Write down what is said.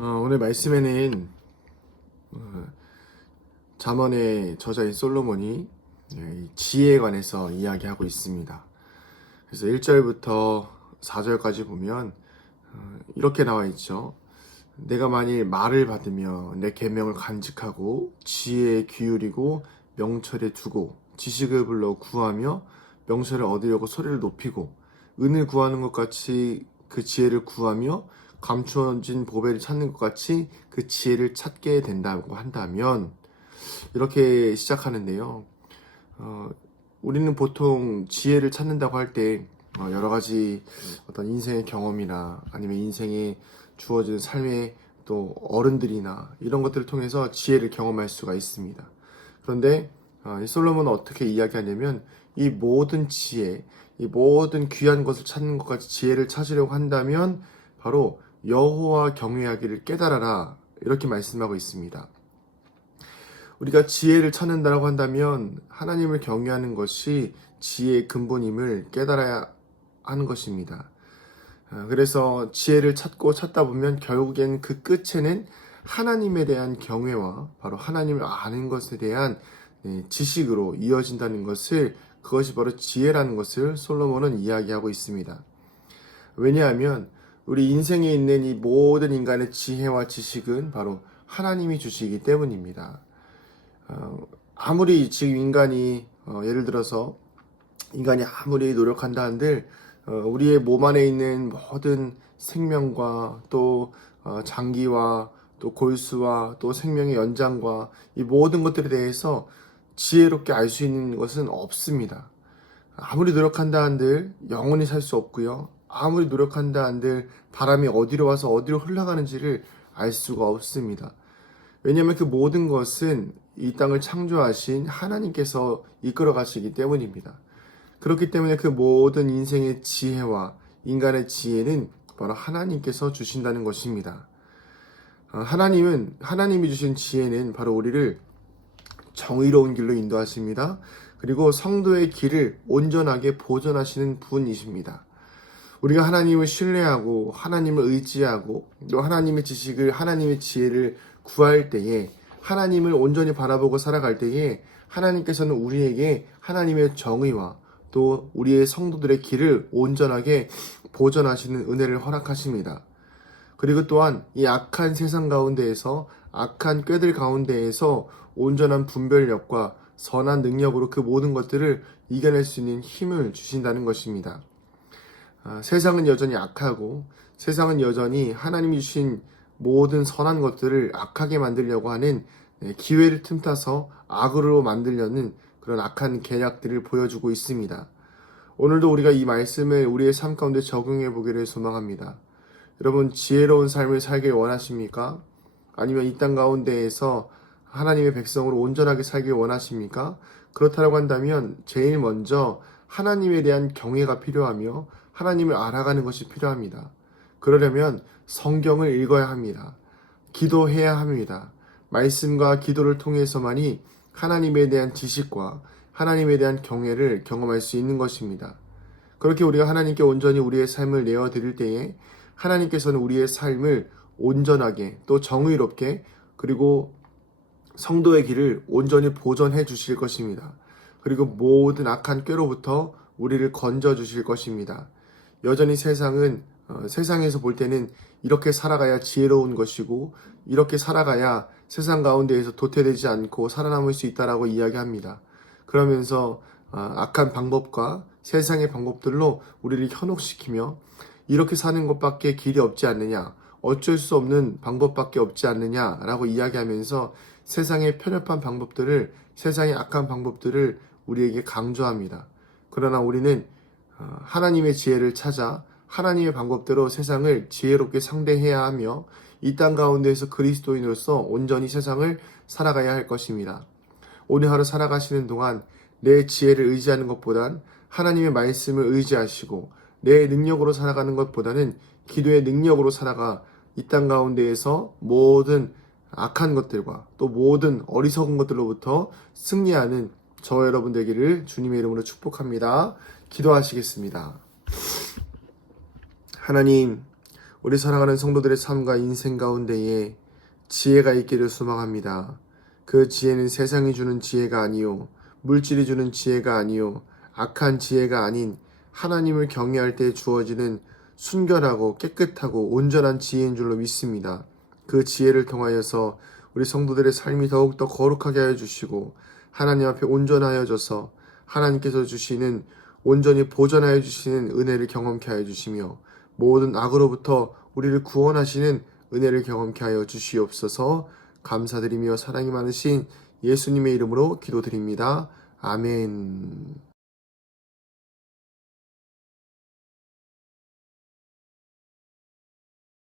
오늘 말씀에는 잠언의 저자인 솔로몬이 이 지혜에 관해서 이야기하고 있습니다. 그래서 1절부터 4절까지 보면 이렇게 나와 있죠. 내가 만일 말을 받으며 내 계명을 간직하고 지혜에 기울이고 명철에 두고 지식을 불러 구하며 명철을 얻으려고 소리를 높이고 은을 구하는 것 같이 그 지혜를 구하며 감추어진 보배를 찾는 것 같이 그 지혜를 찾게 된다고 한다면, 이렇게 시작하는데요. 우리는 보통 지혜를 찾는다고 할 때 여러 가지 어떤 인생의 경험이나 아니면 인생에 주어진 삶의 또 어른들이나 이런 것들을 통해서 지혜를 경험할 수가 있습니다. 그런데 이 솔로몬은 어떻게 이야기하냐면, 이 모든 지혜, 이 모든 귀한 것을 찾는 것까지 지혜를 찾으려고 한다면 바로 여호와 경외하기를 깨달아라, 이렇게 말씀하고 있습니다. 우리가 지혜를 찾는다고 한다면 하나님을 경외하는 것이 지혜의 근본임을 깨달아야 하는 것입니다. 그래서 지혜를 찾고 찾다 보면 결국엔 그 끝에는 하나님에 대한 경외와 바로 하나님을 아는 것에 대한 지식으로 이어진다는 것을, 그것이 바로 지혜라는 것을 솔로몬은 이야기하고 있습니다. 왜냐하면 우리 인생에 있는 이 모든 인간의 지혜와 지식은 바로 하나님이 주시기 때문입니다. 아무리 지금 인간이 예를 들어서 인간이 아무리 노력한다 한들 우리의 몸 안에 있는 모든 생명과 또 장기와 또 골수와 또 생명의 연장과 이 모든 것들에 대해서 지혜롭게 알 수 있는 것은 없습니다. 아무리 노력한다 한들 영원히 살 수 없고요. 아무리 노력한다 한들 바람이 어디로 와서 어디로 흘러가는지를 알 수가 없습니다. 왜냐하면 그 모든 것은 이 땅을 창조하신 하나님께서 이끌어 가시기 때문입니다. 그렇기 때문에 그 모든 인생의 지혜와 인간의 지혜는 바로 하나님께서 주신다는 것입니다. 하나님이 주신 지혜는 바로 우리를 정의로운 길로 인도하십니다. 그리고 성도의 길을 온전하게 보존하시는 분이십니다. 우리가 하나님을 신뢰하고 하나님을 의지하고 또 하나님의 지식을, 하나님의 지혜를 구할 때에, 하나님을 온전히 바라보고 살아갈 때에 하나님께서는 우리에게 하나님의 정의와 또 우리의 성도들의 길을 온전하게 보존하시는 은혜를 허락하십니다. 그리고 또한 이 악한 세상 가운데에서, 악한 꾀들 가운데에서 온전한 분별력과 선한 능력으로 그 모든 것들을 이겨낼 수 있는 힘을 주신다는 것입니다. 세상은 여전히 악하고 세상은 여전히 하나님이 주신 모든 선한 것들을 악하게 만들려고 하는 기회를 틈타서 악으로 만들려는 그런 악한 계략들을 보여주고 있습니다. 오늘도 우리가 이 말씀을 우리의 삶 가운데 적용해 보기를 소망합니다. 여러분, 지혜로운 삶을 살길 원하십니까? 아니면 이 땅 가운데에서 하나님의 백성으로 온전하게 살길 원하십니까? 그렇다고 한다면 제일 먼저 하나님에 대한 경외가 필요하며 하나님을 알아가는 것이 필요합니다. 그러려면 성경을 읽어야 합니다. 기도해야 합니다. 말씀과 기도를 통해서만이 하나님에 대한 지식과 하나님에 대한 경외를 경험할 수 있는 것입니다. 그렇게 우리가 하나님께 온전히 우리의 삶을 내어드릴 때에 하나님께서는 우리의 삶을 온전하게 또 정의롭게, 그리고 성도의 길을 온전히 보존해 주실 것입니다. 그리고 모든 악한 꾀로부터 우리를 건져 주실 것입니다. 여전히 세상에서 볼 때는 이렇게 살아가야 지혜로운 것이고 이렇게 살아가야 세상 가운데에서 도태되지 않고 살아남을 수 있다라고 이야기합니다. 그러면서 악한 방법과 세상의 방법들로 우리를 현혹시키며 이렇게 사는 것밖에 길이 없지 않느냐, 어쩔 수 없는 방법밖에 없지 않느냐라고 이야기하면서 세상의 편협한 방법들을, 세상의 악한 방법들을 우리에게 강조합니다. 그러나 우리는 하나님의 지혜를 찾아 하나님의 방법대로 세상을 지혜롭게 상대해야 하며 이 땅 가운데에서 그리스도인으로서 온전히 세상을 살아가야 할 것입니다. 오늘 하루 살아가시는 동안 내 지혜를 의지하는 것보단 하나님의 말씀을 의지하시고 내 능력으로 살아가는 것보다는 기도의 능력으로 살아가 이 땅 가운데에서 모든 악한 것들과 또 모든 어리석은 것들로부터 승리하는 저와 여러분 되기를 주님의 이름으로 축복합니다. 기도하시겠습니다. 하나님, 우리 사랑하는 성도들의 삶과 인생 가운데에 지혜가 있기를 소망합니다. 그 지혜는 세상이 주는 지혜가 아니요, 물질이 주는 지혜가 아니요, 악한 지혜가 아닌 하나님을 경외할 때 주어지는 순결하고 깨끗하고 온전한 지혜인 줄로 믿습니다. 그 지혜를 통하여서 우리 성도들의 삶이 더욱더 거룩하게 하여 주시고 하나님 앞에 온전하여져서 하나님께서 주시는 온전히 보존하여 주시는 은혜를 경험케 하여 주시며 모든 악으로부터 우리를 구원하시는 은혜를 경험케 하여 주시옵소서. 감사드리며 사랑이 많으신 예수님의 이름으로 기도드립니다. 아멘.